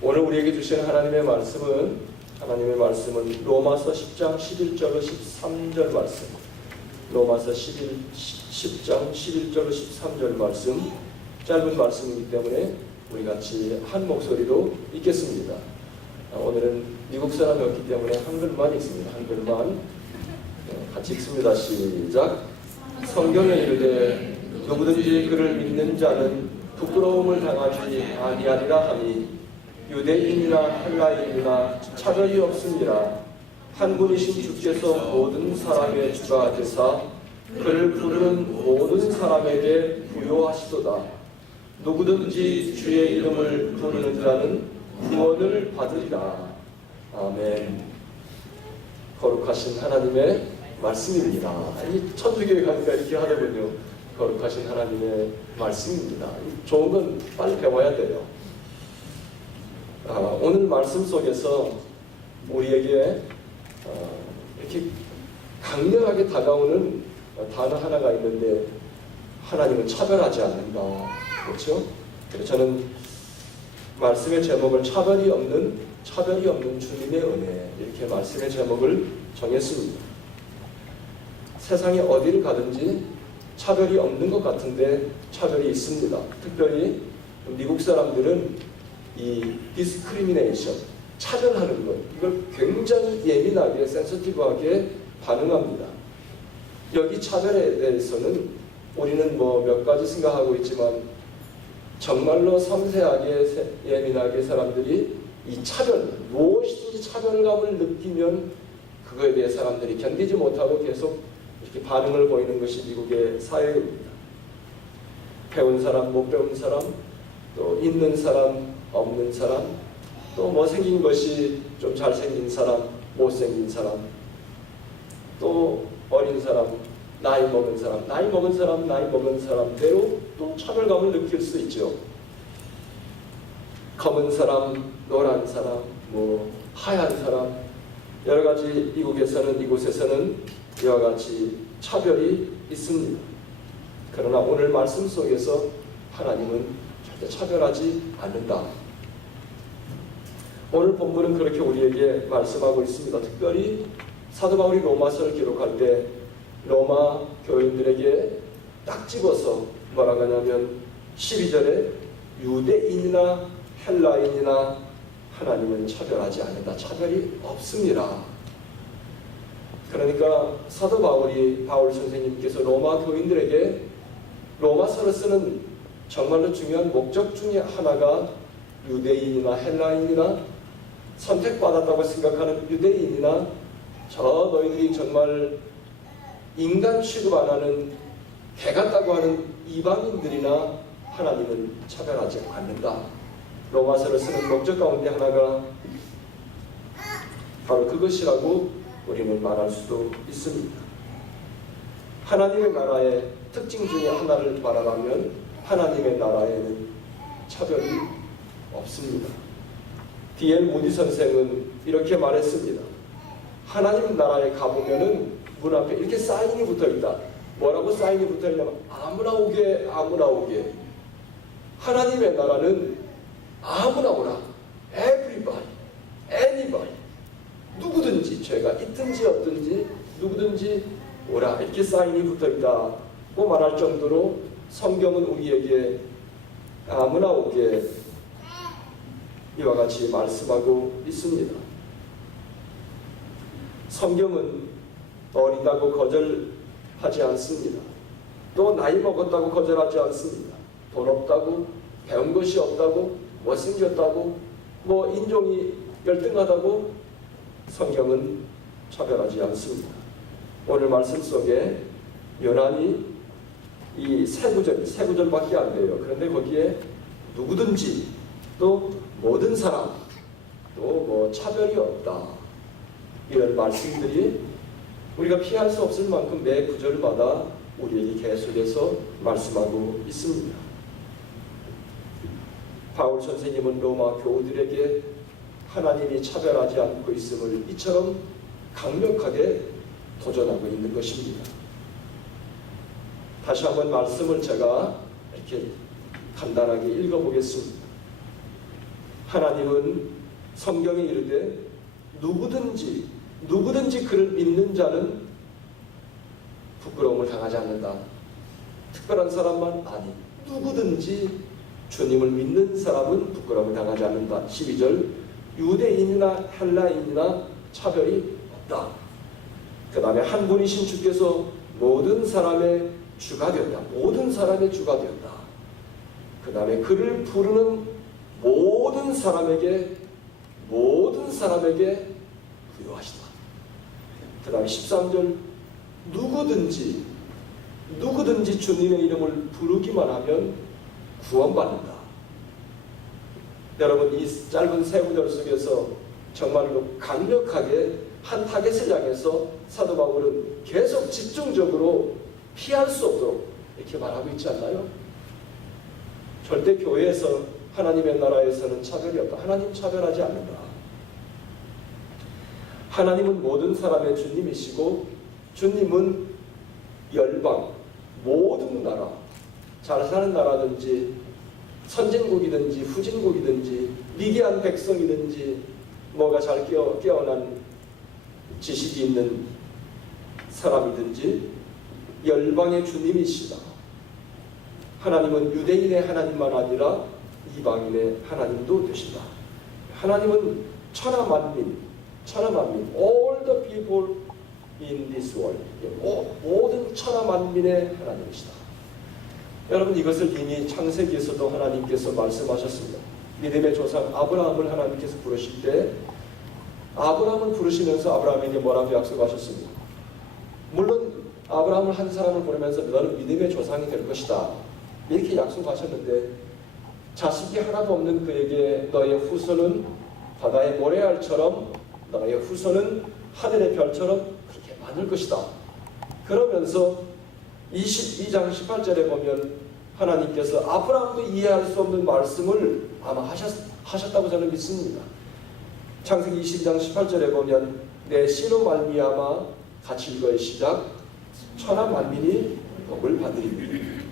오늘 우리에게 주시는 하나님의 말씀은 로마서 10장 11절로 13절 말씀, 로마서 10장 11절로 13절 말씀, 짧은 말씀이기 때문에 우리 같이 한 목소리로 읽겠습니다. 오늘은 미국 사람이었기 때문에 한글만 읽습니다. 한글만 같이 읽습니다. 시작. 성경에 이르되 누구든지 그를 믿는 자는 부끄러움을 당하지 아니하리라 하니 유대인이나 헬라인이나 차별이 없습니다. 한 분이신 주께서 모든 사람의 주가 되사 그를 부르는 모든 사람에게 부요하시도다. 누구든지 주의 이름을 부르는 자는 구원을 받으리라. 아멘. 거룩하신 하나님의 말씀입니다. 이 천주교에 가니까 이렇게 하더군요. 거룩하신 하나님의 말씀입니다. 좋은 건 빨리 배워야 돼요. 오늘 말씀 속에서 우리에게 이렇게 강렬하게 다가오는 단어 하나가 있는데, 하나님은 차별하지 않는다. 그렇죠? 그래서 저는 말씀의 제목을 차별이 없는 주님의 은혜, 이렇게 말씀의 제목을 정했습니다. 세상에 어디를 가든지 차별이 없는 것 같은데 차별이 있습니다. 특별히 미국 사람들은 이 디스크리미네이션, 차별하는 것, 이걸 굉장히 예민하게, 센서티브하게 반응합니다. 여기 차별에 대해서는 우리는 몇 가지 생각하고 있지만, 정말로 섬세하게, 예민하게 사람들이 이 차별, 무엇이든지 차별감을 느끼면 그거에 대해 사람들이 견디지 못하고 계속 이렇게 반응을 보이는 것이 미국의 사회입니다. 배운 사람, 못 배운 사람, 또 있는 사람, 없는 사람, 또 생긴 것이 좀 잘생긴 사람, 못생긴 사람, 또 어린 사람, 나이 먹은 사람대로 또 차별감을 느낄 수 있죠. 검은 사람, 노란 사람, 하얀 사람, 여러 가지 이곳에서는 이와 같이 차별이 있습니다. 그러나 오늘 말씀 속에서 하나님은 절대 차별하지 않는다. 오늘 본문은 그렇게 우리에게 말씀하고 있습니다. 특별히 사도 바울이 로마서를 기록할 때 로마 교인들에게 딱 집어서 뭐라고 하냐면 12절에 유대인이나 헬라인이나 하나님은 차별하지 않는다. 차별이 없습니다. 그러니까 사도 바울 선생님께서 로마 교인들에게 로마서를 쓰는 정말로 중요한 목적 중에 하나가 유대인이나 헬라인이나 선택받았다고 생각하는 유대인이나 저 너희들이 정말 인간 취급 안 하는 개 같다고 하는 이방인들이나 하나님은 차별하지 않는다. 로마서를 쓰는 목적 가운데 하나가 바로 그것이라고 우리는 말할 수도 있습니다. 하나님의 나라의 특징 중에 하나를 말하자면 하나님의 나라에는 차별이 없습니다. D.L. 모디 선생은 이렇게 말했습니다. 하나님 나라에 가보면은 문 앞에 이렇게 사인이 붙어있다. 뭐라고 사인이 붙어있냐면 아무나 오게, 아무나 오게. 하나님의 나라는 아무나 오라. Everybody, anybody. 누구든지, 죄가 있든지 없든지 누구든지 오라. 이렇게 사인이 붙어있다고 말할 정도로 성경은 우리에게 아무나 오게 이와 같이 말씀하고 있습니다. 성경은 어리다고 거절하지 않습니다. 또 나이 먹었다고 거절하지 않습니다. 돈 없다고, 배운 것이 없다고, 못생겼다고, 인종이 열등하다고 성경은 차별하지 않습니다. 오늘 말씀 속에 요란히 이 세 구절밖에 안 돼요. 그런데 거기에 누구든지, 또 모든 사람, 또 차별이 없다, 이런 말씀들이 우리가 피할 수 없을 만큼 매 구절마다 우리에게 계속해서 말씀하고 있습니다. 바울 선생님은 로마 교우들에게 하나님이 차별하지 않고 있음을 이처럼 강력하게 도전하고 있는 것입니다. 다시 한번 말씀을 제가 이렇게 간단하게 읽어보겠습니다. 하나님은 성경에 이르되 누구든지 그를 믿는 자는 부끄러움을 당하지 않는다. 특별한 사람만 아니, 누구든지 주님을 믿는 사람은 부끄러움을 당하지 않는다. 12절, 유대인이나 헬라인이나 차별이 없다. 그 다음에 한 분이신 주께서 모든 사람의 주가 되었다. 모든 사람의 주가 되었다. 그 다음에 그를 부르는 모든 사람에게 부여하시다. 그 다음에 13절, 누구든지 주님의 이름을 부르기만 하면 구원받는다. 여러분, 이 짧은 세 구절 속에서 정말로 강력하게 한 타겟을 향해서 사도 바울은 계속 집중적으로 피할 수 없도록 이렇게 말하고 있지 않나요? 절대 교회에서, 하나님의 나라에서는 차별이 없다. 하나님 차별하지 않는다. 하나님은 모든 사람의 주님이시고 주님은 열방, 모든 나라, 잘 사는 나라든지 선진국이든지 후진국이든지 미개한 백성이든지 뭐가 잘 깨어난 지식이 있는 사람이든지 열방의 주님이시다. 하나님은 유대인의 하나님만 아니라 이방인의 하나님도 되신다. 하나님은 천하만민, all the people in this world, 모든 천하만민의 하나님이시다. 여러분, 이것을 이미 창세기에서도 하나님께서 말씀하셨습니다. 믿음의 조상 아브라함을 하나님께서 부르실 때 아브라함을 부르시면서 아브라함에게 뭐라고 약속하셨습니다. 물론 아브라함을 한 사람을 부르면서 너는 믿음의 조상이 될 것이다 이렇게 약속하셨는데, 자식이 하나도 없는 그에게 너의 후손은 바다의 모래알처럼, 너의 후손은 하늘의 별처럼 그렇게 많을 것이다. 그러면서 22장 18절에 보면 하나님께서 아브라함도 이해할 수 없는 말씀을 아마 하셨다고 저는 믿습니다. 창세기 22장 18절에 보면 내 씨로 말미암아, 같이 읽어요. 시작. 천하 만민이 복을 받으리니.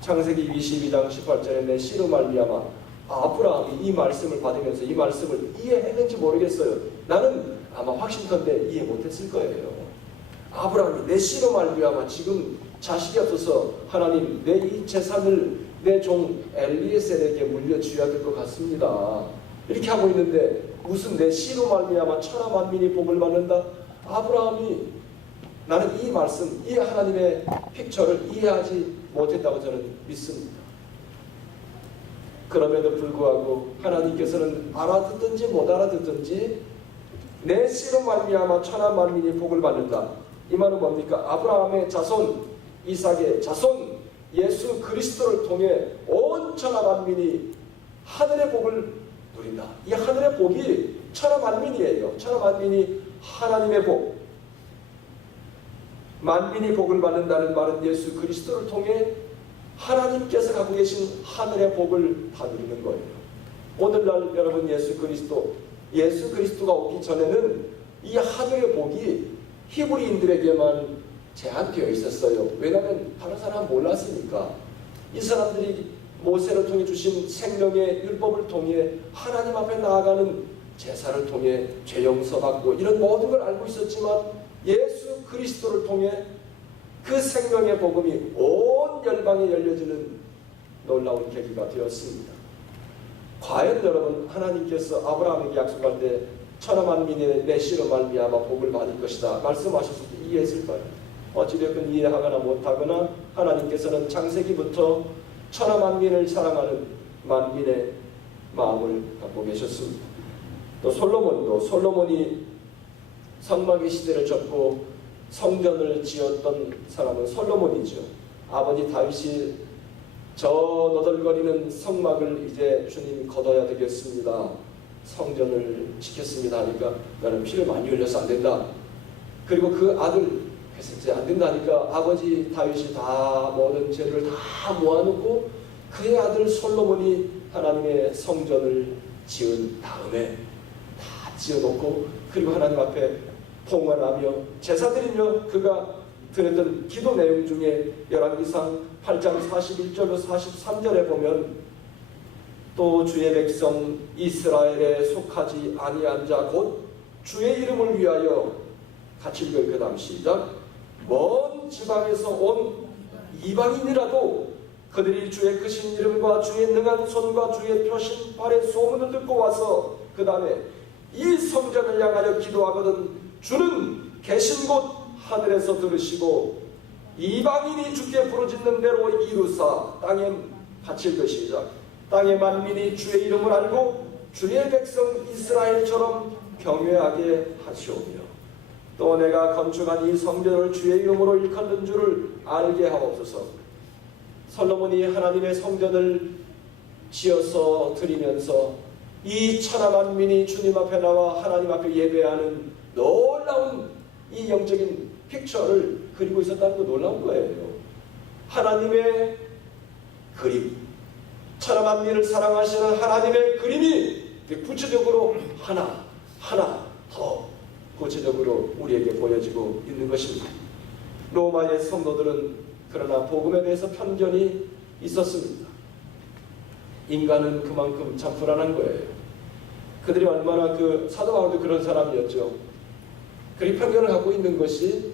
창세기 22장 18절에 내 씨로 말미암아, 아브라함이 이 말씀을 받으면서 이 말씀을 이해했는지 모르겠어요. 나는 아마 확신컨대 이해 못했을 거예요. 아브라함이 내 씨로 말미암아 지금 자식이 없어서 하나님 내 이 재산을 내 종 엘리에셀에게 물려줘야 될 것 같습니다. 이렇게 하고 있는데 무슨 내 씨로 말미암아 천하 만민이 복을 받는다? 아브라함이 나는 이 말씀, 이 하나님의 픽처를 이해하지 못했다고 저는 믿습니다. 그럼에도 불구하고 하나님께서는 알아듣든지 못 알아듣든지 내 씨로 말미암아 천하 만민이 복을 받는다. 이 말은 뭡니까? 아브라함의 자손, 이삭의 자손, 예수 그리스도를 통해 온 천하 만민이 하늘의 복을 누린다. 이 하늘의 복이 천하 만민이에요. 천하 만민이 하나님의 복, 만민이 복을 받는다는 말은 예수 그리스도를 통해 하나님께서 갖고 계신 하늘의 복을 다 누리는 거예요. 오늘날 여러분, 예수 그리스도가 오기 전에는 이 하늘의 복이 히브리인들에게만 제한되어 있었어요. 왜냐하면 다른 사람은 몰랐으니까. 이 사람들이 모세를 통해 주신 생명의 율법을 통해 하나님 앞에 나아가는 제사를 통해 죄 용서받고 이런 모든 걸 알고 있었지만 예수 그리스도를 통해 그 생명의 복음이 온 열방에 열려지는 놀라운 계기가 되었습니다. 과연 여러분, 하나님께서 아브라함에게 약속할 때 천하 만민의 내 씨로 말미암아 복을 받을 것이다 말씀하셨을 때 이해했을까요? 어찌됐든 이해하거나 못하거나 하나님께서는 창세기부터 천하 만민을 사랑하는 만민의 마음을 갖고 계셨습니다. 또 솔로몬이 성막의 시대를 접고 성전을 지었던 사람은 솔로몬이죠. 아버지 다윗이 저 너덜거리는 성막을 이제 주님이 걷어야 되겠습니다. 성전을 지켰습니다 하니까 나는 피를 많이 흘려서 안 된다. 그리고 그 아들 이제 안 된다니까 아버지 다윗이 다 모든 재료를 다 모아놓고 그의 아들 솔로몬이 하나님의 성전을 지은 다음에 다 지어놓고 그리고 하나님 앞에 봉헌하며 제사드리며 그가 드렸던 기도 내용 중에 열왕기상 8장 41절로 43절에 보면 또 주의 백성 이스라엘에 속하지 아니한 자 곧 주의 이름을 위하여 같이 읽을 그 다음 시작. 먼 지방에서 온 이방인이라도 그들이 주의 크신 이름과 주의 능한 손과 주의 펴신 발의 소문을 듣고 와서 그 다음에 이 성전을 향하여 기도하거든 주는 계신 곳 하늘에서 들으시고 이방인이 주께 부르짖는 대로 이루사 땅에 바칠 것이자 땅의 만민이 주의 이름을 알고 주의 백성 이스라엘처럼 경외하게 하시오며 또 내가 건축한 이 성전을 주의 이름으로 일컫는 줄을 알게 하옵소서. 솔로몬이 하나님의 성전을 지어서 드리면서 이 천하 만민이 주님 앞에 나와 하나님 앞에 예배하는 놀라운 이 영적인 픽처를 그리고 있었다는 거 놀라운 거예요. 하나님의 그림, 천하 만민을 사랑하시는 하나님의 그림이 구체적으로 하나 더 구체적으로 우리에게 보여지고 있는 것입니다. 로마의 성도들은 그러나 복음에 대해서 편견이 있었습니다. 인간은 그만큼 참 불안한 거예요. 그들이 얼마나 사도 바울도 그런 사람이었죠. 그리 편견을 갖고 있는 것이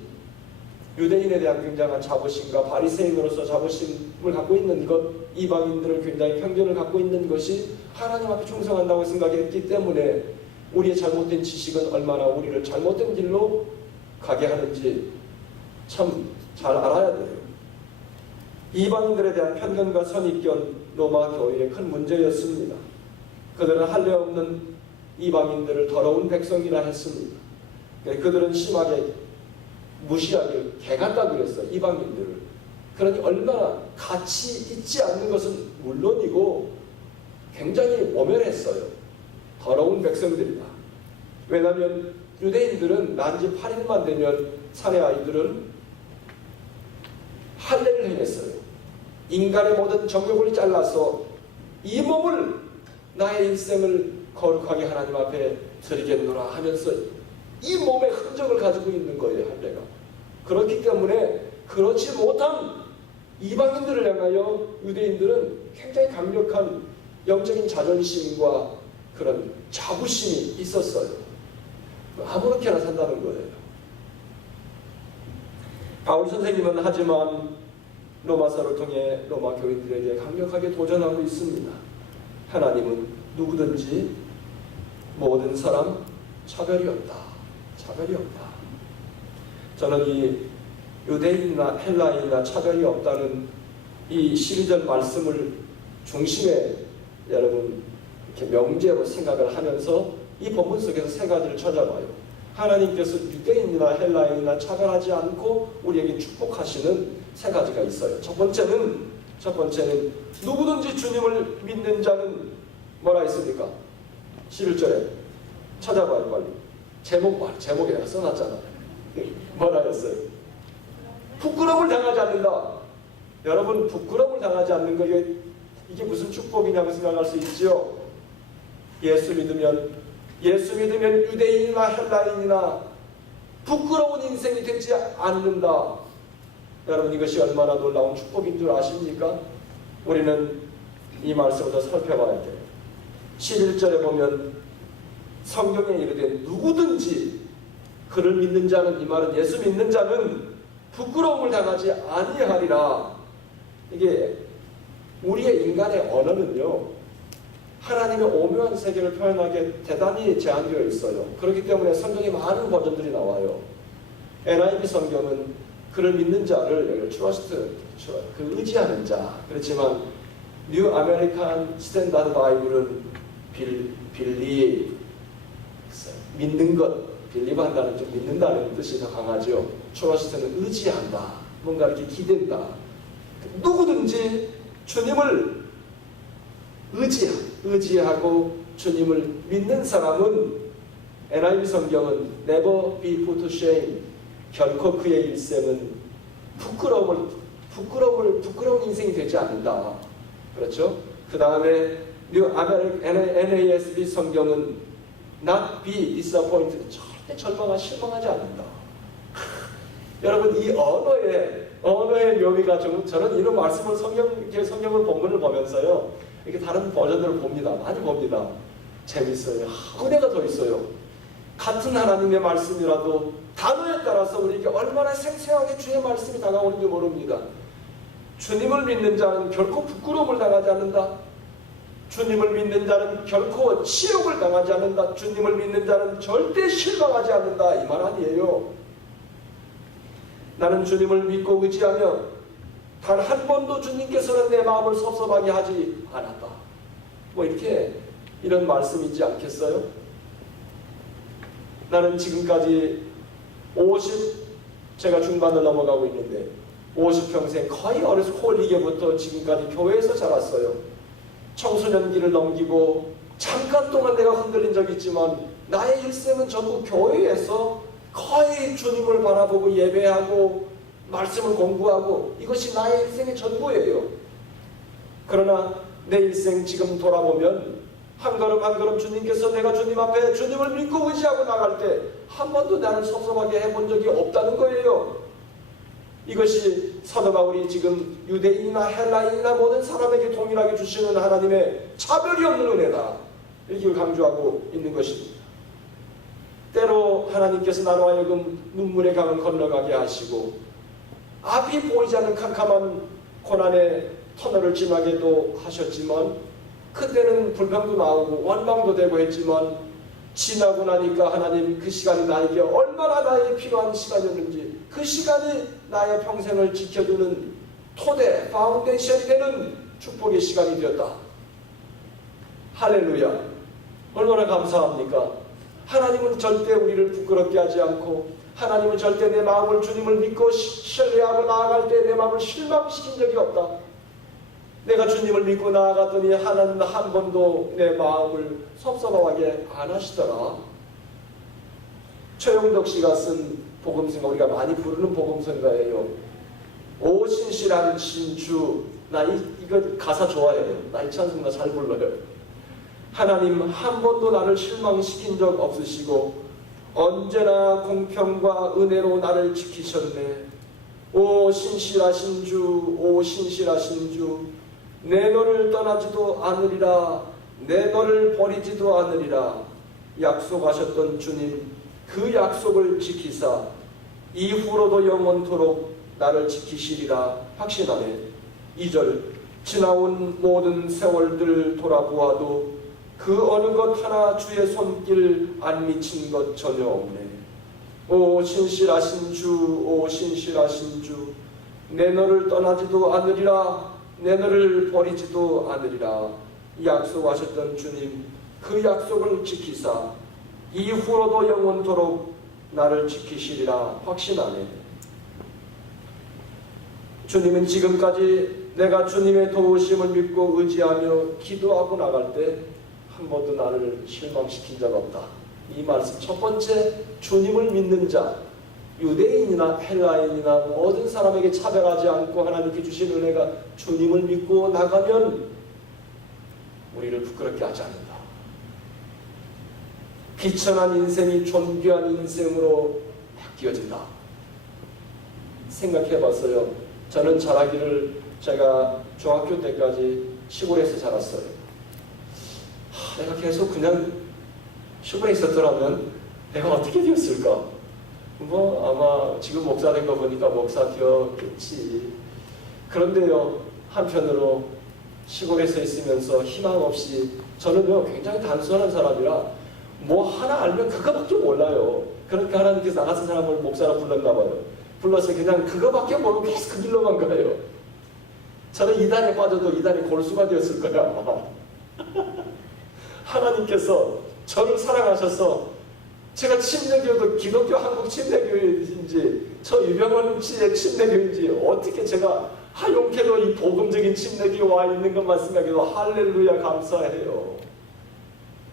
유대인에 대한 굉장한 자부심과 바리새인으로서 자부심을 갖고 있는 것, 이방인들은 굉장히 편견을 갖고 있는 것이 하나님 앞에 충성한다고 생각했기 때문에 우리의 잘못된 지식은 얼마나 우리를 잘못된 길로 가게 하는지 참 잘 알아야 돼요. 이방인들에 대한 편견과 선입견 로마 교회의 큰 문제였습니다. 그들은 할례 없는 이방인들을 더러운 백성이라 했습니다. 그들은 심하게 무시하게 개같다고 그랬어요. 이방인들을. 그러니 얼마나 가치 있지 않는 것은 물론이고 굉장히 오멸했어요. 더러운 백성들이다. 왜냐하면 유대인들은 난지 8일만 되면 사내 아이들은 할례를 행했어요. 인간의 모든 정욕을 잘라서 이 몸을 나의 일생을 거룩하게 하나님 앞에 드리겠노라 하면서 이 몸의 흔적을 가지고 있는 거예요. 할례가. 그렇기 때문에 그렇지 못한 이방인들을 향하여 유대인들은 굉장히 강력한 영적인 자존심과 그런 자부심이 있었어요. 아무렇게나 산다는 거예요. 바울 선생님은 하지만 로마서를 통해 로마 교인들에게 강력하게 도전하고 있습니다. 하나님은 누구든지 모든 사람 차별이 없다. 차별이 없다. 저는 이 유대인이나 헬라인이나 차별이 없다는 이 12절 말씀을 중심에 여러분 이렇게 명제로 생각을 하면서 이 본문 속에서 세 가지를 찾아봐요. 하나님께서 유대인이나 헬라인이나 차별하지 않고 우리에게 축복하시는 세 가지가 있어요. 첫 번째는 누구든지 주님을 믿는 자는 뭐라 했습니까? 11절에 찾아봐요. 빨리. 제목에 내가 써놨잖아. 뭐라 했어요? 부끄러움을 당하지 않는다. 여러분, 부끄러움을 당하지 않는 거 이게 무슨 축복이냐고 생각할 수 있죠. 예수 믿으면 유대인이나 헬라인이나 부끄러운 인생이 되지 않는다. 여러분, 이것이 얼마나 놀라운 축복인 줄 아십니까? 우리는 이 말씀을 더 살펴봐야 돼요. 11절에 보면 성경에 이르되 누구든지 그를 믿는 자는, 이 말은 예수 믿는 자는 부끄러움을 당하지 아니하리라. 이게 우리의 인간의 언어는요, 하나님의 오묘한 세계를 표현하기에 대단히 제한되어 있어요. 그렇기 때문에 성경에 많은 버전들이 나와요. NIV 성경은 그를 믿는 자를 trust, 그 의지하는 자. 그렇지만 New American Standard Bible은 believe, 믿는 것, believe 한다는 좀 믿는다는 뜻이 더 강하죠. trust는 의지한다. 뭔가 이렇게 기댄다. 누구든지 주님을 의지하고 주님을 믿는 사람은 NIV 성경은 never be put to shame, 결코 그의 일생은 부끄러운 인생이 되지 않는다. 그렇죠? 그 다음에 NASB 성경은 not be disappointed, 절대 실망하지 않는다. 여러분, 이 언어의 묘미가 저는 이런 말씀을 성경을 본문을 보면서요, 이렇게 다른 버전들을 봅니다. 많이 봅니다. 재밌어요. 은혜가 더 있어요. 같은 하나님의 말씀이라도 단어에 따라서 우리에게 얼마나 생생하게 주의 말씀이 다가오는지 모릅니다. 주님을 믿는 자는 결코 부끄러움을 당하지 않는다. 주님을 믿는 자는 결코 치욕을 당하지 않는다. 주님을 믿는 자는 절대 실망하지 않는다. 이 말 아니에요. 나는 주님을 믿고 의지하며 단 한 번도 주님께서는 내 마음을 섭섭하게 하지 않았다. 뭐 이렇게 이런 말씀이 있지 않겠어요? 나는 지금까지 제가 중반을 넘어가고 있는데 50평생 거의 어려서 홀리게부터 지금까지 교회에서 자랐어요. 청소년기를 넘기고 잠깐 동안 내가 흔들린 적이 있지만 나의 일생은 전부 교회에서 거의 주님을 바라보고 예배하고 말씀을 공부하고 이것이 나의 일생의 전부예요. 그러나 내 일생 지금 돌아보면 한 걸음 한 걸음 주님께서 내가 주님 앞에 주님을 믿고 의지하고 나갈 때 한 번도 나를 섭섭하게 해본 적이 없다는 거예요. 이것이 사도 바울이 지금 유대인이나 헬라인이나 모든 사람에게 동일하게 주시는 하나님의 차별이 없는 은혜다, 이렇게 강조하고 있는 것입니다. 때로 하나님께서 나로 하여금 눈물의 강을 건너가게 하시고 앞이 보이지 않는 캄캄한 고난의 터널을 지나게도 하셨지만 그때는 불평도 나오고 원망도 되고 했지만 지나고 나니까 하나님 그 시간이 나에게 얼마나 나에게 필요한 시간이었는지, 그 시간이 나의 평생을 지켜주는 토대, 파운데이션이 되는 축복의 시간이 되었다. 할렐루야. 얼마나 감사합니까? 하나님은 절대 우리를 부끄럽게 하지 않고 하나님은 절대 내 마음을 주님을 믿고 신뢰하고 나아갈 때 내 마음을 실망시킨 적이 없다. 내가 주님을 믿고 나아갔더니 하나님은 한 번도 내 마음을 섭섭하게 안 하시더라. 최용덕 씨가 쓴 복음성가, 우리가 많이 부르는 복음성가예요. 오 신실한 신주. 나 이거 가사 좋아해요. 나 이 찬송가 잘 불러요. 하나님 한 번도 나를 실망시킨 적 없으시고 언제나 공평과 은혜로 나를 지키셨네. 오 신실하신 주, 오 신실하신 주, 내 너를 떠나지도 않으리라, 내 너를 버리지도 않으리라. 약속하셨던 주님, 그 약속을 지키사 이후로도 영원토록 나를 지키시리라 확신하네. 2절, 지나온 모든 세월들 돌아보아도 그 어느 것 하나 주의 손길 안 미친 것 전혀 없네. 오 신실하신 주, 오 신실하신 주, 내 너를 떠나지도 않으리라, 내 너를 버리지도 않으리라. 약속하셨던 주님, 그 약속을 지키사 이후로도 영원토록 나를 지키시리라 확신하네. 주님은 지금까지 내가 주님의 도우심을 믿고 의지하며 기도하고 나갈 때 한 번도 나를 실망시킨 적 없다. 이 말씀 첫 번째, 주님을 믿는 자, 유대인이나 헬라인이나 모든 사람에게 차별하지 않고 하나님께 주신 은혜가 주님을 믿고 나가면 우리를 부끄럽게 하지 않는다. 비천한 인생이 존귀한 인생으로 바뀌어진다. 생각해봤어요. 저는 자라기를 제가 중학교 때까지 시골에서 자랐어요. 내가 계속 그냥 시골에 있었더라면 내가 어떻게 되었을까? 아마 지금 목사 된 거 보니까 목사 되었겠지. 그런데요, 한편으로 시골에서 있으면서 희망 없이, 저는요 굉장히 단순한 사람이라 뭐 하나 알면 그거밖에 몰라요. 그러니까 하나님께서 나 같은 사람을 목사라 불렀나 봐요. 불러서 그냥 그거밖에 모르고 계속 그 길로만 가요. 저는 이단에 빠져도 이단의 골수가 되었을 거야 아마. 하나님께서 저를 사랑하셔서 제가 침례교도 기독교 한국 침례교인지 저 유병원 씨의 침례교인지 어떻게 제가 하용케도 이 복음적인 침례교에 와 있는 것만 생각해도 할렐루야 감사해요.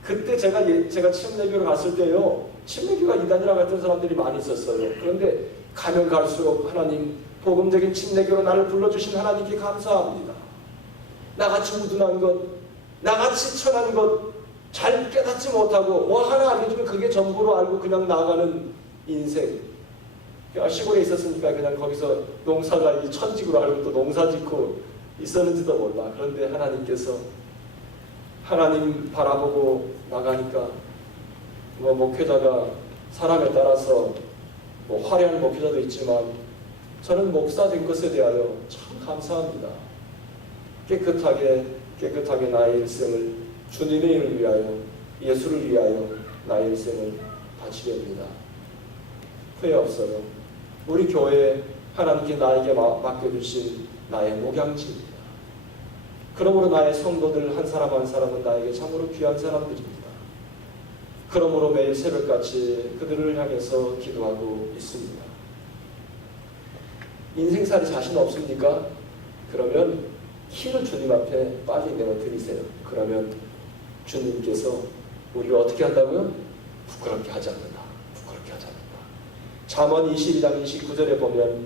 그때 제가 침례교를 갔을 때요, 침례교가 이단이랑 같은 사람들이 많이 있었어요. 그런데 가면 갈수록 하나님 복음적인 침례교로 나를 불러주신 하나님께 감사합니다. 나같이 우둔한 것, 나같이 천한 것, 잘 깨닫지 못하고 뭐 하나 알려주면 그게 전부로 알고 그냥 나가는 인생. 시골에 있었으니까 그냥 거기서 농사가 천직으로 알고 또 농사 짓고 있었는지도 몰라. 그런데 하나님께서 하나님 바라보고 나가니까 목회자가 사람에 따라서 화려한 목회자도 있지만 저는 목사 된 것에 대하여 참 감사합니다. 깨끗하게 나의 일생을 주님의 일을 위하여, 예수를 위하여 나의 일생을 바치려 합니다. 후회 없어요. 우리 교회에 하나님께 나에게 맡겨주신 나의 목양지입니다. 그러므로 나의 성도들 한 사람 한 사람은 나에게 참으로 귀한 사람들입니다. 그러므로 매일 새벽같이 그들을 향해서 기도하고 있습니다. 인생살이 자신 없습니까? 그러면 키를 주님 앞에 빨리 내어드리세요. 그러면 주님께서 우리를 어떻게 한다고요? 부끄럽게 하지 않는다. 부끄럽게 하지 않는다. 잠언 22장 29절에 보면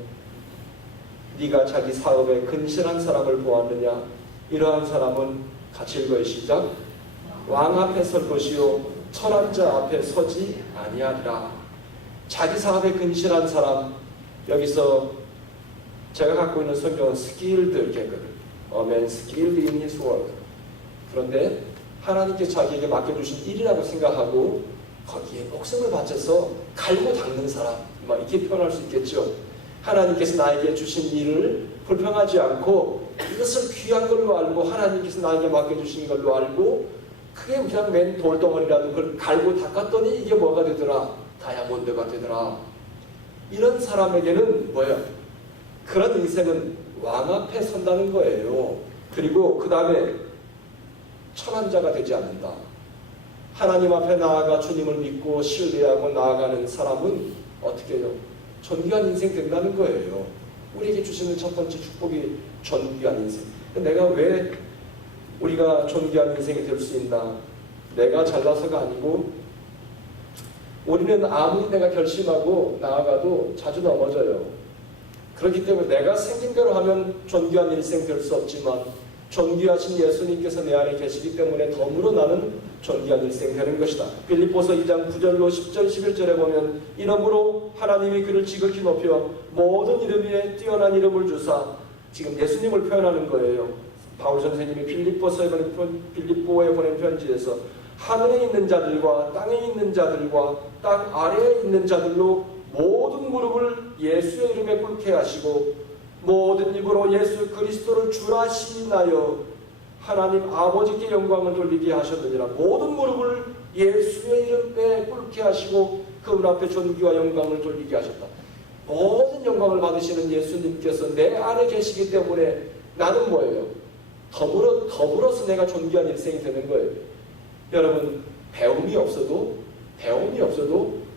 네가 자기 사업에 근실한 사람을 보았느냐? 이러한 사람은 같이 읽어요. 시작. 왕 앞에 설 것이요 천한 자 앞에 서지 아니하리라. 자기 사업에 근실한 사람, 여기서 제가 갖고 있는 성경은 skilled 이렇게 했거든요. A man skilled in his work. 그런데 하나님께 자기에게 맡겨주신 일이라고 생각하고 거기에 목숨을 바쳐서 갈고 닦는 사람, 이렇게 표현할 수 있겠죠. 하나님께서 나에게 주신 일을 불평하지 않고 이것을 귀한 걸로 알고 하나님께서 나에게 맡겨주신 걸로 알고 그게 그냥 맨 돌덩어리라도 그걸 갈고 닦았더니 이게 뭐가 되더라? 다이아몬드가 되더라. 이런 사람에게는 뭐예요? 그런 인생은 왕 앞에 선다는 거예요. 그리고 그 다음에 천한 자가 되지 않는다. 하나님 앞에 나아가 주님을 믿고 신뢰하고 나아가는 사람은 어떻게 해요? 존귀한 인생 된다는 거예요. 우리에게 주시는 첫 번째 축복이 존귀한 인생. 내가 왜 우리가 존귀한 인생이 될 수 있나? 내가 잘나서가 아니고 우리는 아무리 내가 결심하고 나아가도 자주 넘어져요. 그렇기 때문에 내가 생긴 대로 하면 존귀한 인생 될 수 없지만 존귀하신 예수님께서 내 안에 계시기 때문에 덤으로 나는 존귀한 인생 되는 것이다. 빌립보서 2장 9절로 10절 11절에 보면 이러므로 하나님이 그를 지극히 높여 모든 이름 위에 뛰어난 이름을 주사, 지금 예수님을 표현하는 거예요. 바울 선생님이 빌립보에 보낸 편지에서 하늘에 있는 자들과 땅에 있는 자들과 땅 아래에 있는 자들로 모든 무릎을 예수의 이름에 꿇게 하시고 모든 입으로 예수 그리스도를 주라 시인하여 하나님 아버지께 영광을 돌리게 하셨느니라. 모든 무릎을 예수의 이름에 꿇게 하시고 그분 앞에 존귀와 영광을 돌리게 하셨다. 모든 영광을 받으시는 예수님께서 내 안에 계시기 때문에 나는 뭐예요? 더불어서 내가 존귀한 인생이 되는 거예요. 여러분, 배움이 없어도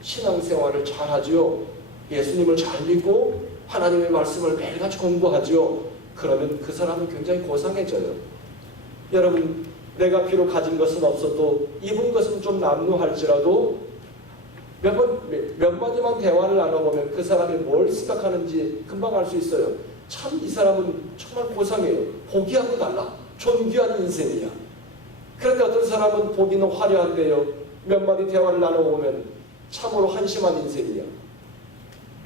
신앙생활을 잘하죠. 예수님을 잘 믿고 하나님의 말씀을 매일같이 공부하죠. 그러면 그 사람은 굉장히 고상해져요. 여러분, 내가 비록 가진 것은 없어도 입은 것은 좀 남루할지라도 몇 마디만 대화를 나눠보면 그 사람이 뭘 생각하는지 금방 알 수 있어요. 참 이 사람은 정말 고상해요. 보기하고 달라. 존귀한 인생이야. 그런데 어떤 사람은 보기는 화려한데요, 몇 마디 대화를 나눠보면 참으로 한심한 인생이야.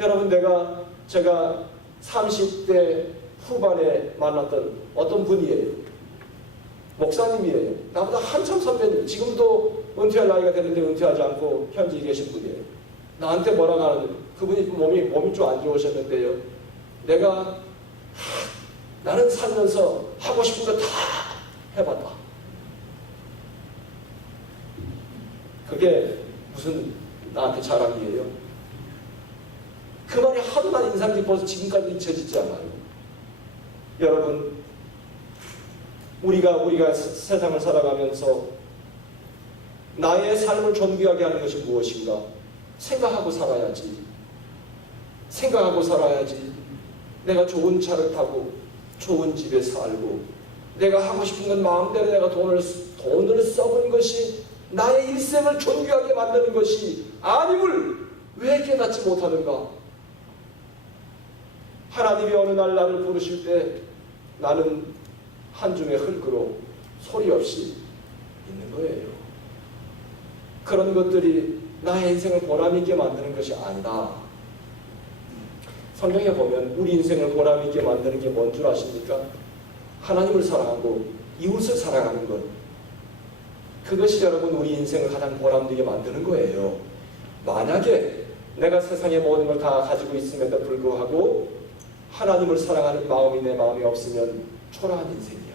여러분, 제가 30대 후반에 만났던 어떤 분이에요. 목사님이에요. 나보다 한참 선배님, 지금도 은퇴할 나이가 됐는데 은퇴하지 않고 현직에 계신 분이에요. 나한테 뭐라고 하는, 그분이 몸이 좀 안 좋으셨는데요, 나는 살면서 하고 싶은 거 다 해봤다. 그게 무슨 나한테 자랑이에요? 그 말이 하도 난 인상 깊어서 지금까지 잊혀지지 않아요. 여러분, 우리가 세상을 살아가면서 나의 삶을 존귀하게 하는 것이 무엇인가? 생각하고 살아야지. 내가 좋은 차를 타고 좋은 집에 살고 내가 하고 싶은 건 마음대로 내가 돈을 써본 것이 나의 일생을 존귀하게 만드는 것이 아님을 왜 깨닫지 못하는가? 하나님이 어느 날 나를 부르실 때 나는 한 줌의 흙으로 소리 없이 있는 거예요. 그런 것들이 나의 인생을 보람있게 만드는 것이 아니다. 성경에 보면 우리 인생을 보람있게 만드는 게 뭔 줄 아십니까? 하나님을 사랑하고 이웃을 사랑하는 것. 그것이 여러분 우리 인생을 가장 보람되게 만드는 거예요. 만약에 내가 세상의 모든 걸 다 가지고 있음에도 불구하고 하나님을 사랑하는 마음이 내 마음에 없으면 초라한 인생이야.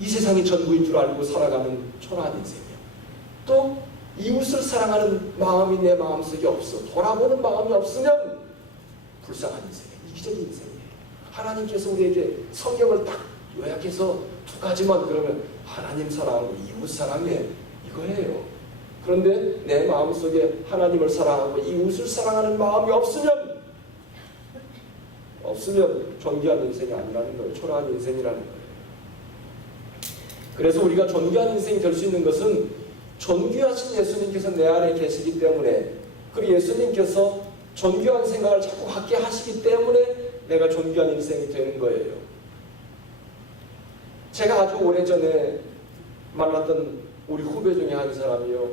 이 세상이 전부인 줄 알고 살아가는 초라한 인생이야. 또 이웃을 사랑하는 마음이 내 마음속에 없어 돌아보는 마음이 없으면 불쌍한 인생이야. 이기적인 인생이에요. 하나님께서 우리에게 성경을 딱 요약해서 두 가지만 그러면 하나님 사랑하고 이웃 사랑해 이거예요. 그런데 내 마음속에 하나님을 사랑하고 이웃을 사랑하는 마음이 없으면 존귀한 인생이 아니라는 거예요. 초라한 인생이라는 거예요. 그래서 우리가 존귀한 인생이 될 수 있는 것은 존귀하신 예수님께서 내 안에 계시기 때문에, 그리고 예수님께서 존귀한 생각을 자꾸 갖게 하시기 때문에 내가 존귀한 인생이 되는 거예요. 제가 아주 오래전에 만났던 우리 후배 중에 한 사람이요.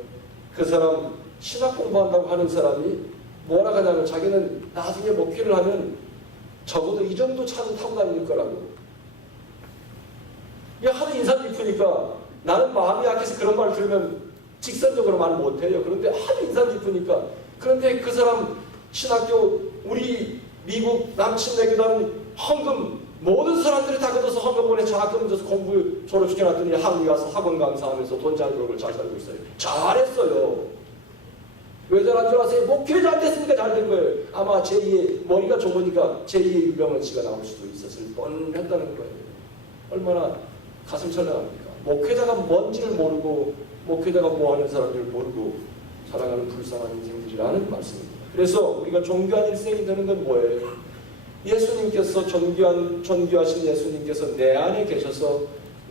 그 사람 신학 공부한다고 하는 사람이 뭐라 하냐면 자기는 나중에 목회를 하면 적어도 이 정도 차는 타고 다닐 거라고. 하도 인상 깊으니까 나는 마음이 약해서 그런 말을 들으면 직선적으로 말 못해요. 그런데 하도 인상 깊으니까. 그런데 그 사람 신학교 우리 미국 남침대교단 헌금 모든 사람들이 다 걷어서 헌금 보내 장학금 줘서 공부 졸업시켜놨더니 한국에 가서 학원 강사하면서 돈 잘 벌고 잘 살고 있어요. 잘했어요. 왜 잘한 줄 아세요? 목회자 안 됐으니까 잘 된 거예요. 아마 제2의 머리가 좁으니까 제2의 유병헌 씨가 나올 수도 있었을 뻔했다는 거예요. 얼마나 가슴 철렁합니까? 목회자가 뭔지를 모르고 목회자가 뭐하는 사람들을 모르고 살아가는 불쌍한 인생들이라는 말씀입니다. 그래서 우리가 존귀한 일생이 되는 건 뭐예요? 예수님께서 존귀하신 예수님께서 내 안에 계셔서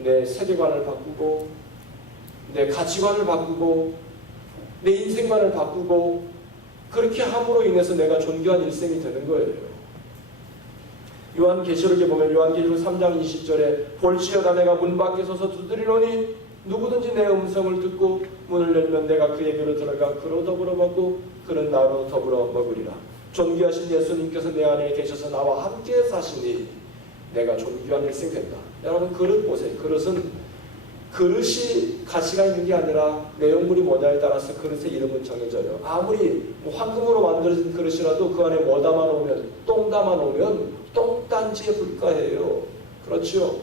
내 세계관을 바꾸고 내 가치관을 바꾸고 내 인생관을 바꾸고 그렇게 함으로 인해서 내가 존귀한 일생이 되는 거예요. 요한계시록에 보면 요한계시록 3장 20절에 볼지어다 내가 문 밖에 서서 두드리노니 누구든지 내 음성을 듣고 문을 열면 내가 그에게로 들어가 그로 더불어 먹고 그는 나로 더불어 먹으리라. 존귀하신 예수님께서 내 안에 계셔서 나와 함께 사시니 내가 존귀한 일생 된다. 여러분 그릇 보세요. 그릇이 가치가 있는 게 아니라 내용물이 뭐냐에 따라서 그릇의 이름은 정해져요. 아무리 황금으로 만들어진 그릇이라도 그 안에 뭐 담아놓으면 똥 담아놓으면 똥단지에 불과해요. 그렇죠?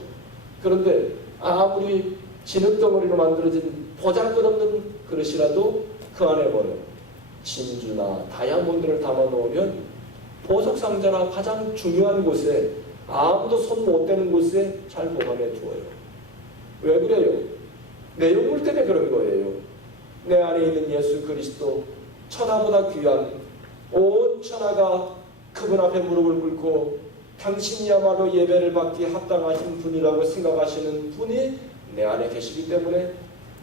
그런데 아무리 진흙덩어리로 만들어진 보잘것없는 그릇이라도 그 안에 뭐예요? 진주나 다이아몬드를 담아놓으면 보석상자나 가장 중요한 곳에 아무도 손 못 대는 곳에 잘 보관해 두어요. 왜 그래요? 내용물 때문에 그런 거예요. 내 안에 있는 예수 그리스도 천하보다 귀한 온 천하가 그분 앞에 무릎을 꿇고 당신이야말로 예배를 받기에 합당하신 분이라고 생각하시는 분이 내 안에 계시기 때문에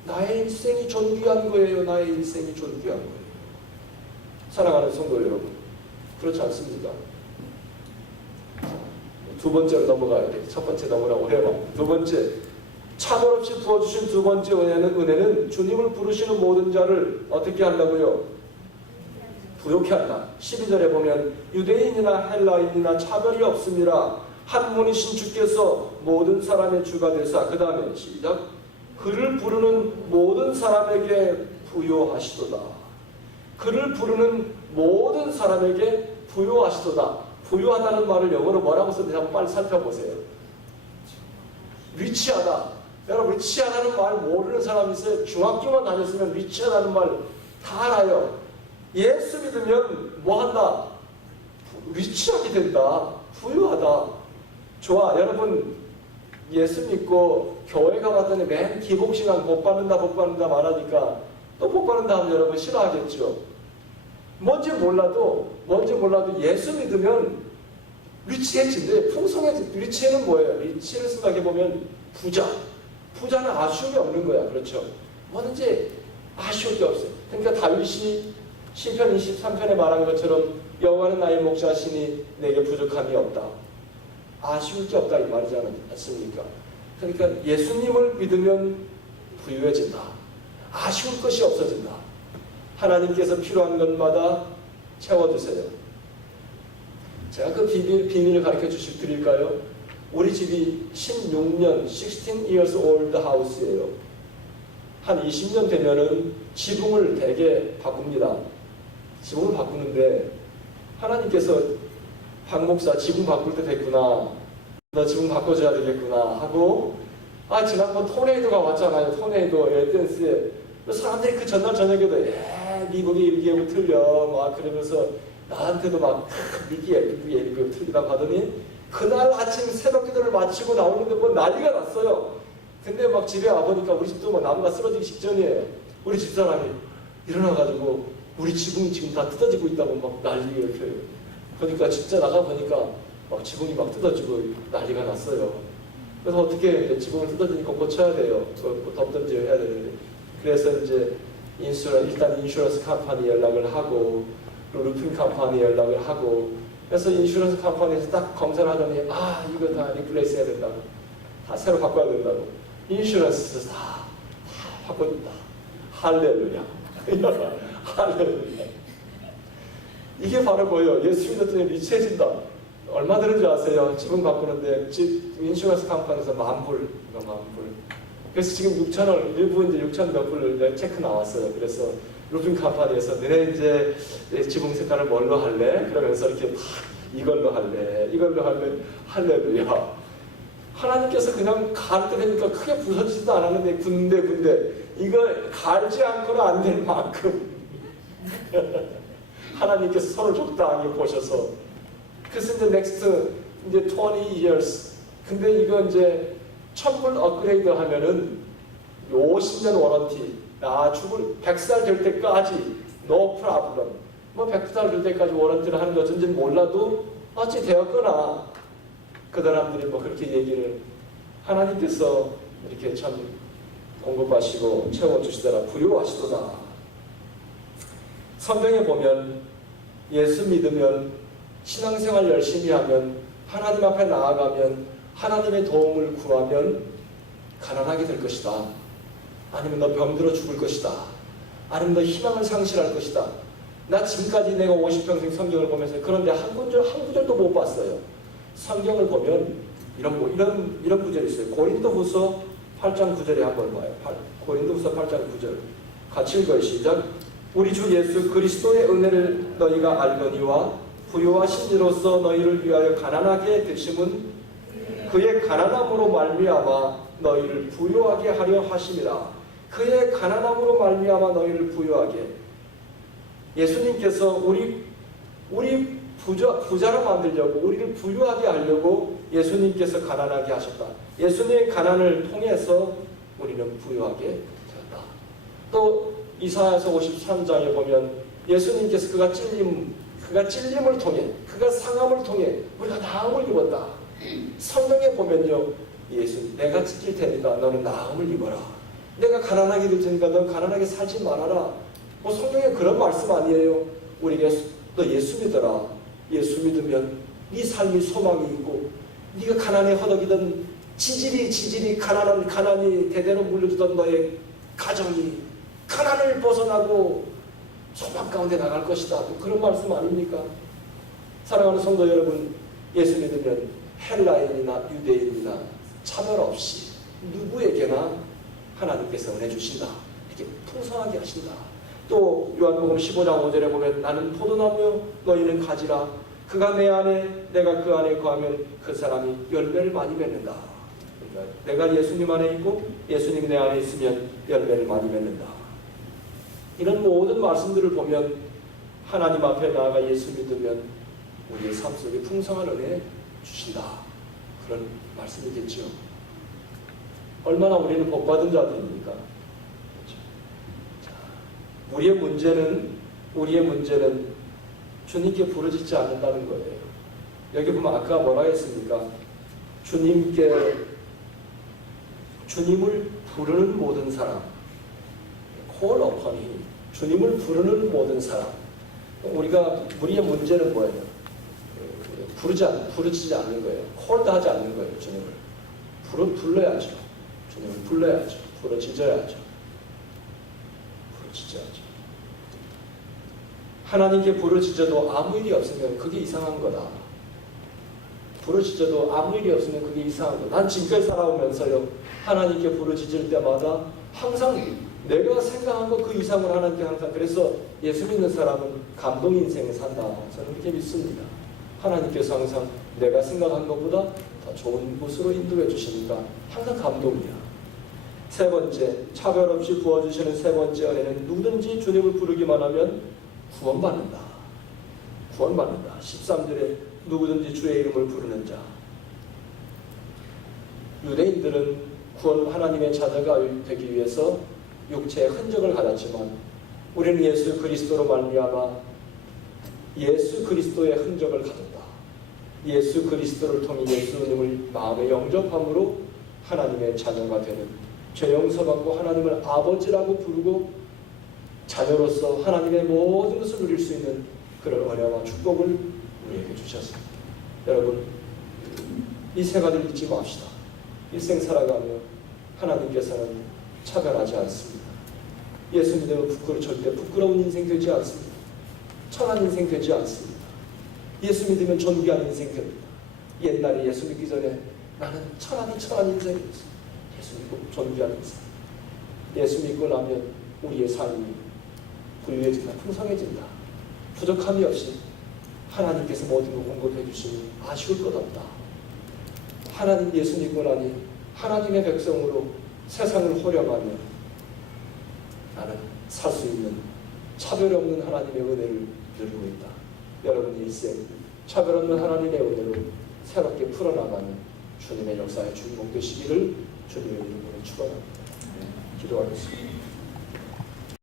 나의 인생이 존귀한 거예요. 나의 인생이 존귀한 거예요. 사랑하는 성도 여러분, 그렇지 않습니까? 두 번째로 넘어가야 돼요. 첫 번째 넘어가고 해봐. 두 번째, 차별 없이 부어주신 두 번째 은혜는 주님을 부르시는 모든 자를 어떻게 한다고요? 부욕해 한다. 12절에 보면 유대인이나 헬라인이나 차별이 없습니다. 한 분이신 주께서 모든 사람의 주가 되사, 그 다음에 시작, 그를 부르는 모든 사람에게 부요하시도다. 그를 부르는 모든 사람에게 부요하시도다. 부요하다는 말을 영어로 뭐라고 썼는지 한번 빨리 살펴보세요. 리치하다. 여러분 리치하다는 말 모르는 사람이 있어요. 중학교만 다녔으면 리치하다는 말 다 알아요. 예수 믿으면 뭐한다? 리치하게 된다. 부유하다. 좋아. 여러분 예수 믿고 교회 가봤더니 맨 기복시간 복 받는다 말하니까 또 복 받는다 하면 여러분 싫어하겠죠. 뭔지 몰라도 예수 믿으면 리치해진대. 풍성해진. 리치는 뭐예요? 리치를 생각해보면 부자는 아쉬움이 없는 거야. 그렇죠? 뭐든지 아쉬울 게 없어요. 그러니까 다윗이 시편 23편에 말한 것처럼 여호와는 나의 목자시니 내게 부족함이 없다. 아쉬울 게 없다 이 말이지 않습니까? 그러니까 예수님을 믿으면 부유해진다. 아쉬울 것이 없어진다. 하나님께서 필요한 것마다 채워주세요. 제가 그 비밀을 가르쳐 드릴까요? 우리 집이 16년, 16 years old house예요. 한 20년 되면은 지붕을 대개 바꿉니다. 지붕을 바꾸는데 하나님께서 박 목사 지붕 바꿀 때 됐구나. 너 지붕 바꿔줘야 되겠구나 하고 지난번 토네이도가 왔잖아요. 토네이도 에덴스에 사람들이 그 전날 저녁에도 미국이 일기예보 틀려 막 그러면서 나한테도 막 미국이 일기예보 틀리다고 하더니 그날 아침 새벽 기도를 마치고 나오는데 뭐 난리가 났어요. 근데 막 집에 와보니까 우리 집도 뭐 나무가 쓰러지기 직전이에요. 우리 집사람이 일어나가지고 우리 지붕이 지금 다 뜯어지고 있다고 막 난리를 펴요. 그러니까 진짜 나가보니까 막 지붕이 막 뜯어지고 난리가 났어요. 그래서 어떻게 지붕을 뜯어지니까 고쳐야 돼요. 덮든지 해야 되는데. 그래서 이제 일단 인슈런스 컴퍼니 연락을 하고 루핑 컴퍼니 연락을 하고 그래서 인슈런스 컴퍼니에서 딱 검사를 하더니 이거 다 리플레이스 해야 된다고 다 새로 바꿔야 된다고 인슈런스에서 다 바꿔준다. 할렐루야. 할렐루야. 이게 바로 뭐예요? 예수 믿었더니 리치해진다. 얼마 드는 줄 아세요? 지붕 바꾸는데 인슈런스 컴퍼니에서 $10,000. 그래서 지금 6,000원, 일부 이제 6,000 몇 불 체크 나왔어요. 그래서 루핑 컴퍼니에서 너네 이제 지붕 색깔을 뭘로 할래? 그러면서 이렇게 이걸로 할래? 할렐루야. 하나님께서 그냥 갈 때 되니까 크게 부서지지도 않았는데 군데 이거 갈지 않고는 안 될 만큼 하나님께서 서로 적당히 보셔서 그래서 이제 next 이제 20 years 근데 이거 이제 1000불 업그레이드 하면은 50년 워런티 죽을 100살 될 때까지 no problem 뭐 100살 될 때까지 워런티를 하는 게 어쩐지 몰라도 어찌 되었거나 그 사람들이 뭐 그렇게 얘기를 하나님께서 이렇게 참 공급하시고 채워주시더라. 부유하시도다. 성경에 보면 예수 믿으면 신앙생활 열심히 하면 하나님 앞에 나아가면 하나님의 도움을 구하면 가난하게 될 것이다. 아니면 너 병들어 죽을 것이다. 아니면 너 희망을 상실할 것이다. 나 지금까지 내가 50평생 성경을 보면서 그런데 한 구절도 못 봤어요. 성경을 보면 이런 구절이 있어요. 고린도후서 8장 9절에 한번 봐요. 고린도후서 8장 9절 같이 읽어요. 시작. 우리 주 예수 그리스도의 은혜를 너희가 알거니와 부유와 신지로서 너희를 위하여 가난하게 되심은 그의 가난함으로 말미암아 너희를 부유하게 하려 하심이라. 그의 가난함으로 말미암아 너희를 부유하게. 예수님께서 우리 부자로 만들려고 우리를 부유하게 하려고 예수님께서 가난하게 하셨다. 예수님의 가난을 통해서 우리는 부유하게 되었다. 또 이사야서 53장에 보면 예수님께서 그가 찔림을 통해 그가 상함을 통해 우리가 나음을 입었다. 성경에 보면요, 내가 찢길 테니까 너는 나음을 입어라. 내가 가난하게 될 테니까 넌 가난하게 살지 말아라. 뭐 성경에 그런 말씀 아니에요. 우리가 너 예수 믿어라. 예수 믿으면 네 삶이 소망이 있고 네가 가난에 허덕이던 지질이 가난이 대대로 물려주던 너의 가정이 가난을 벗어나고 소망 가운데 나갈 것이다. 또 그런 말씀 아닙니까? 사랑하는 성도 여러분, 예수 믿으면 헬라인이나 유대인이나 차별 없이 누구에게나 하나님께서 은혜 주신다. 이렇게 풍성하게 하신다. 또 요한복음 15장 5절에 보면 나는 포도나무요 너희는 가지라. 그가 내 안에 내가 그 안에 거하면 그 사람이 열매를 많이 맺는다. 그러니까 내가 예수님 안에 있고 예수님 내 안에 있으면 열매를 많이 맺는다. 이런 모든 말씀들을 보면 하나님 앞에 나아가 예수 믿으면 우리의 삶 속에 풍성한 은혜 주신다. 그런 말씀이겠죠. 얼마나 우리는 복받은 자들입니까? 우리의 문제는 주님께 부르짖지 않는다는 거예요. 여기 보면 아까 뭐라 했습니까? 주님을 부르는 모든 사람, call upon him. 주님을 부르는 모든 사람. 우리의 문제는 뭐예요? 부르짖지 않는 거예요. call도 하지 않는 거예요. 주님을 불러야죠. 주님을 불러야죠. 부르짖어야죠. 하나님께 부르짖어도 아무 일이 없으면 그게 이상한 거다. 부르짖어도 아무 일이 없으면 그게 이상한 거다. 난 지금까지 살아오면서요, 하나님께 부르짖을 때마다 항상 내가 생각한 것 그 이상으로 하나님께 항상, 그래서 예수 믿는 사람은 감동 인생을 산다. 저는 그렇게 믿습니다. 하나님께서 항상 내가 생각한 것보다 더 좋은 곳으로 인도해 주시니까 항상 감동이야. 세 번째, 차별 없이 부어주시는 세 번째 은혜는 누구든지 주님을 부르기만 하면 구원받는다. 구원받는다. 13절에 누구든지 주의 이름을 부르는 자. 유대인들은 구원 하나님의 자녀가 되기 위해서 육체의 흔적을 가졌지만 우리는 예수 그리스도로 말미암아 예수 그리스도의 흔적을 가졌다. 예수 그리스도를 통해 예수님을 마음에 영접함으로 하나님의 자녀가 되는, 죄 용서받고 하나님을 아버지라고 부르고 자녀로서 하나님의 모든 것을 누릴 수 있는 그런 은혜와 축복을 우리에게 주셨습니다. 여러분, 이 세 가지를 잊지 맙시다. 일생 살아가며 하나님께서는 차별하지 않습니다. 예수 믿으면 절대 부끄러운 인생 되지 않습니다. 천한 인생 되지 않습니다. 예수 믿으면 존귀한 인생 됩니다. 옛날에 예수 믿기 전에 나는 천한 인생이었어요. 예수 믿고 존귀한 인생. 예수 믿고 나면 우리의 삶이 부유해진다, 풍성해진다. 부족함이 없이 하나님께서 모든 걸 공급해 주시니 아쉬울 것 없다. 하나님 예수 믿고 나니 하나님의 백성으로 세상을 호령하며 나는 살 수 있는 차별 없는 하나님의 은혜를 누리고 있다. 여러분의 일생 차별 없는 하나님의 은혜로 새롭게 풀어나가는 주님의 역사의 주인공 되시기를 주님의 이름으로 축원합니다. 기도하겠습니다.